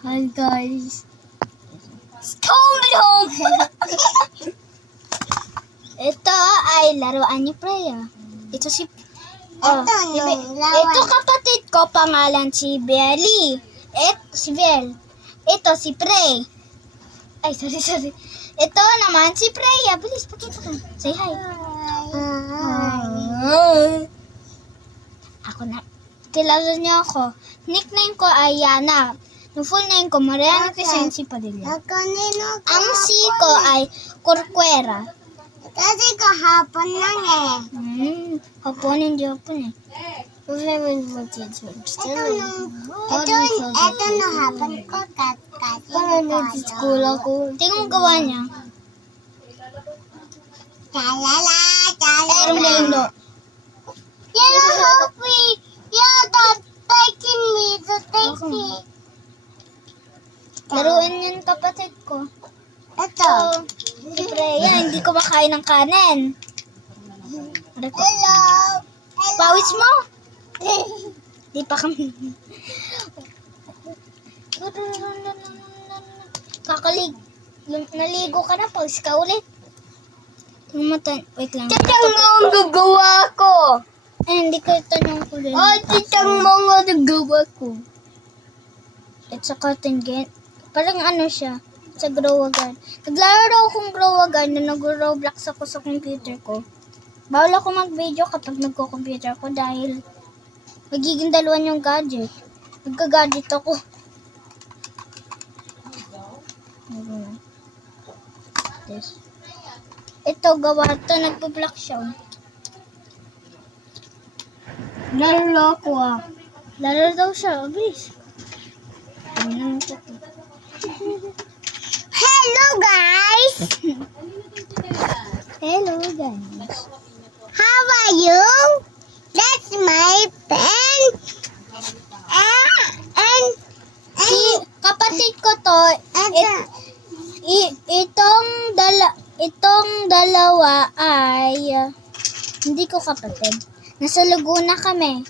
Hi guys. Come home. Ito ay laruan ni Freya. Ito si ito kapatid ko, pangalan si Belly. Si Bel. Ito si Prey. Ay, sorry. Ito naman si Freya. Bilis, pakita ka. Say hi. Ako na. Kilala niyo ako. Nickname ko ay Yana. Yung full name ko, Mariana Crescencio Padilla. Ang C ko ay Corcuera. Kasi kahapon lang eh. Hapon, hindi hapon eh. Ito na hapon ko. School ako. Tingnan mo gawa niya. Talala. Lindo. Yellow Hopi. Yeah, that's taking me to take me. Laruin yun kapatid ko. Ito. Si Freya, hindi ko makain ng kanin. Hello. Pawis mo? Di pa kami. Naligo ka na, pawis ka ulit. Wait lang. Titang mo ang gagawa ko. Hindi ko tanong ko rin. Titang mo ang nagawa ko. It's a cotton get. Parang ano siya, sa Grow Agad. Naglaro akong Grow Agad na nag-Roblox ako sa computer ko. Bawal ako mag-video kapag nagko-computer ko dahil magiging dalawan yung gadget. Nagka-gadget ako. This. Ito, gawa ito. Nagpa-block siya. Laro ako Laro daw siya. Bilis. Hello guys. Hello guys. How are you? That's my pen. And Si kapatid ko to, itong dalawa ay hindi ko kapatid. Nasa Laguna kami.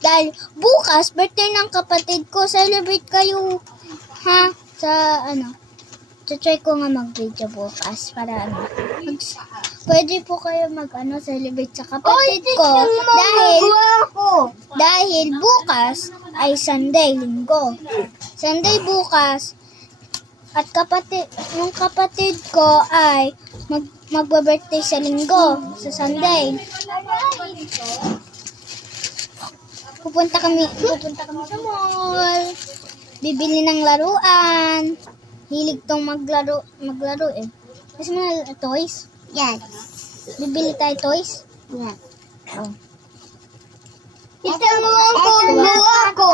Dahil bukas, birthday ng kapatid ko. Celebrate kayo. Ha? Try ko nga mag-video bukas para pwede po kayo celebrate sa kapatid ko. Dahil bukas ay Sunday, linggo. Sunday bukas. At yung kapatid ko ay magba-birthday sa linggo, sa Sunday. Pupunta kami sa mall. Bibili ng laruan. Hilig tong maglaro eh. Kasi mga toys. yes. Bibili tayo toys. Yes. Oh. Titang mo ang gawa ko.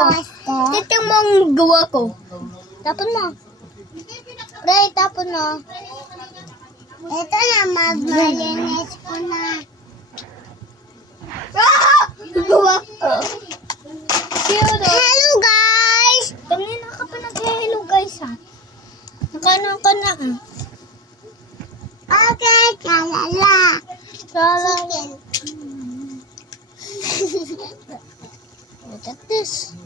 Titang mo ang gawa ko. Tapon mo. Right, tapon mo. Ito na, malinis ko na. Gawa ko. Hello guys. Kanina ka pa nag-hello guys ha. Nakano ka na Okay, kalala. Look at this.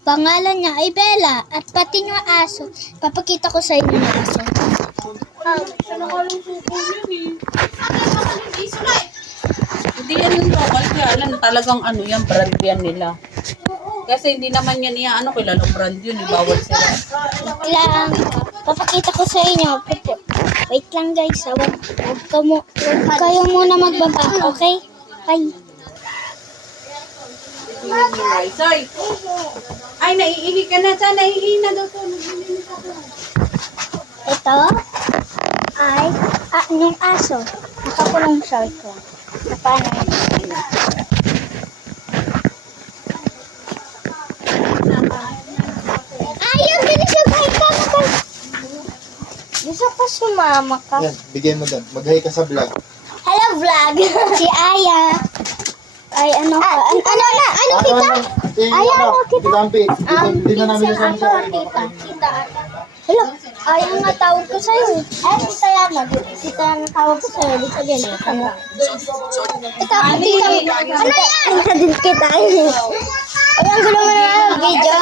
Pangalan niya ay Bella at pati yung aso. Papakita ko sa inyo yung aso. Hindi yan yung local yan. Talagang yan, brand yan nila. Kasi hindi naman yan kilalang brand yun. Bawal sila. Wait lang. Papakita ko sa inyo. Wait lang guys. Huwag kayo muna magbaba. Okay? Bye. Ay, naiihi ka na. Saan? Naiihi na daw to. Ito ay yung aso. Nakakulong siya ito. Paano yun? Ayaw, ganun siya. Gusto ko sumama ka. Yan, bigay mo doon. Mag-hi ka sa vlog. Hello vlog. Si Aya. Ay ano ka? Ano kita? Kita Ampi. Hindi na namin nasama sa Kita. Hello. Ay ang natawag ko sa'yo. Ay, kita Yana. Kita ang tawag ko sa'yo. Di sabihin. Teka. Ano yan? Kita. Ay, ang gulo mo na video.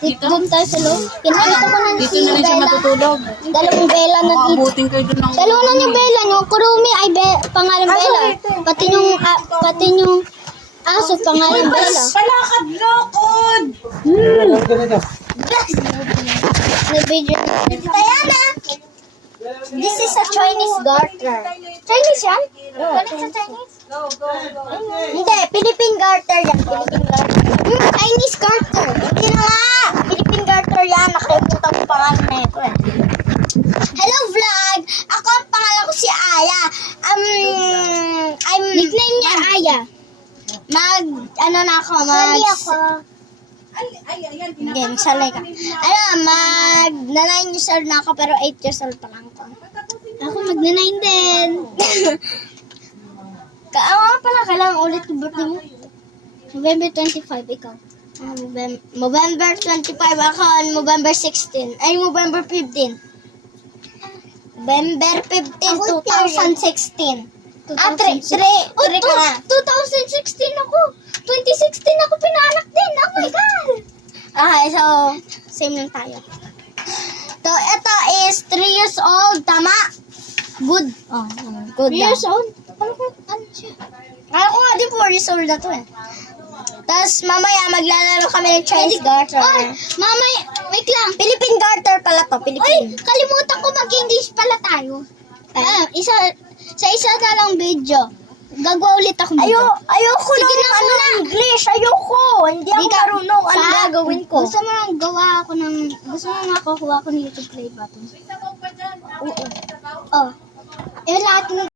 Dito? Doon tayo sa loob. Kinakita ko na Dito na rin siya matutulog. Dalawang Bella na dito. Makaabutin kayo dun ng... Dalawa na yung Bella. Yung Kurumi ay pangalan Bella. Pati yung aso pangalan Bella. Palakad lakod! Ganito. Na-video. Diana! This is a Chinese garter. Chinese yan? Galing sa Chinese? Hindi, Philippine garter yan. Philippine garter. Chinese garter. Hindi na nga. Philippine garter yan. Nakalimutan ko pangalan na ito eh. Hello vlog! Ako ang pangalan ko si Aya. Nickname niya Aya. Sali ako. Game, salay ka. Na 9 years old na ako pero 8 years old pa lang ako. Ako magna 9 din. Pala, kailangan ulit yung birthday mo. November 25, ikaw. November 25, ako November 16. Ay, November 15. November 15, 2016. 3 ka na. 2016 ako. 2016 ako pinaanak din. Oh my God. Okay, so, same lang tayo. So, ito is 3 years old. Tama? Good. Oh, good 3 years old? Ano siya? Ako nga din 4 years old na to eh. Tapos, mamaya maglalaro kami ng Chinese garter. Ay, mamaya, wait lang. Philippine garter pala to. Philippine. Ay, kalimutan ko mag-English pala tayo. Sa isa na lang video. Gagawa ulit ako video. Ayoko sige na muna. English. Ayoko. Hindi ako marunong. Ano gagawin ko? Gusto mo nang gawa ako ng... Gusto mo nga kukuha ko ng YouTube play button? Oo. Oh. Eh, lahat ng